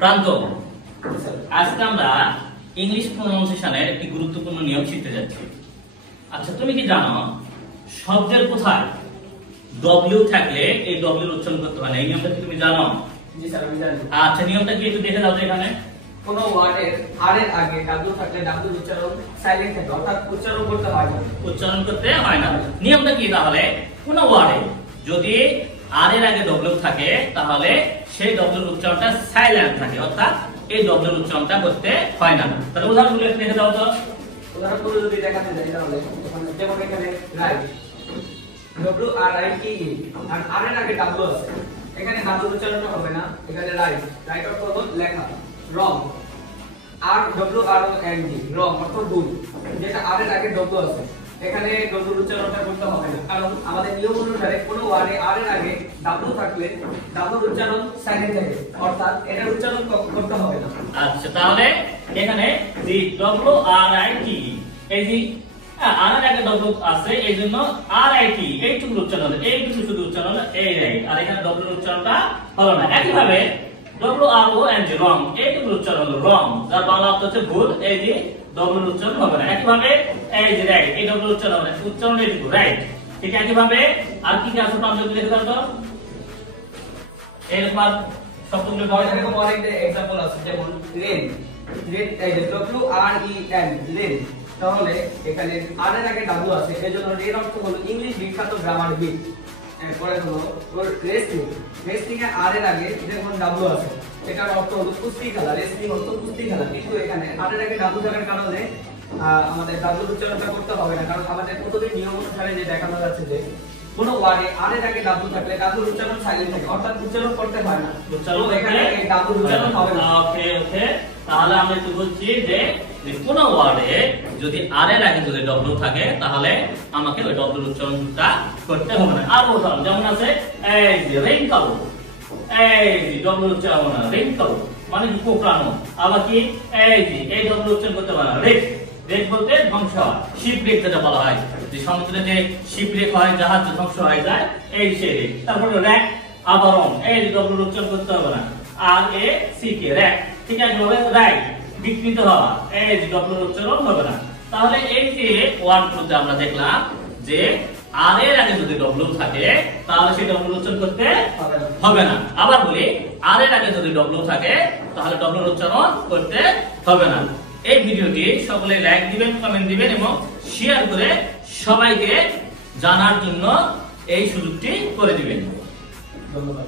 প্রান্ত, আজকে আমরা ইংলিশ প্রনাউন্সিয়েশনের একটি গুরুত্বপূর্ণ নিয়ম শিখতে যাচ্ছি। আচ্ছা, তুমি কি জানো শব্দের কোথায় ডব্লিউ থাকলে এই ডব্লিউ উচ্চারণ করতে হয় না? এই নিয়মটা কি তুমি জানো? জি স্যার, আমি জানি। আচ্ছা, নিয়মটা কি একটু দেখে দাও তো। এখানে কোন ওয়ার্ডের আর এর আগে ডাব্লিউ থাকলে ডাব্লিউ উচ্চারণ সাইলেন্ট থাকে, অর্থাৎ উচ্চারণ করতে হয় না। উচ্চারণ করতে হয় না। নিয়মটা কি তাহলে? কোন ওয়ার্ডে যদি আর এর আগে ডব্লিউ থাকে তাহলে সেই ডব্লিউ উচ্চারণটা সাইলেন্ট থাকে, অর্থাৎ এই ডব্লিউ উচ্চারণটা করতে হয় না। তাহলে উদাহরণগুলো একটু দেখে দাও তো। উদাহরণগুলো যদি দেখাতে যাই তাহলে যেমন এখানে right, W R I T E, আর আর এর আগে ডাব্লিউ আছে, এখানে ডাব্লিউ উচ্চারণটা হবে না, এখানে রাইট, রাইট অর্থ হলো লেখা। রং, আর W R O N D, রং অর্থ ভুল, যেটা আর এর আগে ডব্লিউ আছে, এখানে ডব্লিউ উচ্চারণটা করতে হবে না, কারণ আমাদের নিয়ম অনুসারে কোনো ওয়ার্ডে আর এর আগে ডাব্লিউ থাকলে ডাব্লিউ উচ্চারণ সাইলেন্ট থাকে, অর্থাৎ এটা উচ্চারণ করতে হবে না। আচ্ছা, তাহলে এখানে যে ডব্লিউ আর আই টি, এই যে আর এর আগে ডব্লিউ আছে, এইজন্য আর আই টি এইটুকু উচ্চারণ হলো, এইটুকু শুধু উচ্চারণ হলো এই রাইট, আর এখানে ডব্লিউ উচ্চারণটা হলো না। একইভাবে W R O N G, রং, এইটুকু উচ্চারণ হলো রং, যার বাংলা অর্থ হচ্ছে ভুল, এই যে ডব্লিউ উচ্চারণ হবে না। একইভাবে এই যে রাইট, এই ডব্লিউ উচ্চারণ হবে না, উচ্চারণ এইটুকু রাইট। ঠিক একইভাবে আর কি কি আছে আমরা দেখে দাও তো। এরপর শব্দগুলো এরকম অনেক এক্সাম্পল আছে, যেমন রেন, রেন এই যে W R E N, rain, তাহলে এখানে আর এর আগে ডাব্লিউ আছে, এজন্য রেন অর্থ হলো ইংলিশ বিখ্যাত গ্রামার বিট। এরপরে হলো রেসলিং, রেসলিং এর আর এর আগে যেমন ডাব্লিউ আছে, এটার অর্থ হলো কুস্তি খেলা, রেসলিং অর্থ কুস্তি খেলা, কিন্তু এখানে আর এর আগে ডাব্লিউ থাকার কারণে আমাদের ডাব্লিউ উচ্চারণটা করতে হবে না, কারণ আমাদের প্রতিদিন নিয়ম অনুসারে যে দেখানো যাচ্ছে যে কোন ওয়ার্ডে আর এর আগে ডাব্লিউ থাকলে ডাব্লিউ উচ্চারণ সাইলেন্ট থাকে, অর্থাৎ উচ্চারণ করতে হয় না, উচ্চারণ এখানে ডাব্লিউ উচ্চারণ হবে না। ওকে ওকে, তাহলে আমরা একটু বলছি যে কোন ওয়ার্ডে যদি আর এর আগে যদি ডব্লিউ থাকে তাহলে আমাকে ওই ডব্লিউ উচ্চারণটা করতে হবে না। আর উদাহরণ যেমন আছে এই যে রেইনকাল, এই যে ডব্লিউ উচ্চারণ না, রেইনকাল মানে কি কোপড়ানো। আবার কি এই যে এই ডব্লিউ উচ্চারণ করতে পারে না, রেক, রেক বলতে ধ্বংস হয়, শিপব্রেক যেটা বলা হয়, যে সমুদ্রে যে শিপব্রেক হয়, জাহাজ ধ্বংস হয়ে যায়, এই সে রেক। তারপরে র্যাক, আবরণ, এই যে ডব্লিউ উচ্চারণ করতে হবে না, আর এ সি কে, র্যাক। ঠিক আছে, রাইট, বিকৃত হওয়া, এই যে ডব্লিউ উচ্চারণ হবে না। তাহলে এই যে ওয়ার্ডগুলোতে আমরা দেখলাম যে আর এর আগে যদি ডব্লিউ থাকে তাহলে সেই ডব্লিউ উচ্চারণ করতে হবে না। আবার বলি, আর এর আগে যদি ডব্লিউ থাকে তাহলে ডব্লিউ উচ্চারণ করতে হবে না। এই ভিডিওটি সকলে লাইক দিবেন, কমেন্ট দিবেন এবং শেয়ার করে সবাইকে জানার জন্য এই সুযোগটি করে দিবেন। ধন্যবাদ।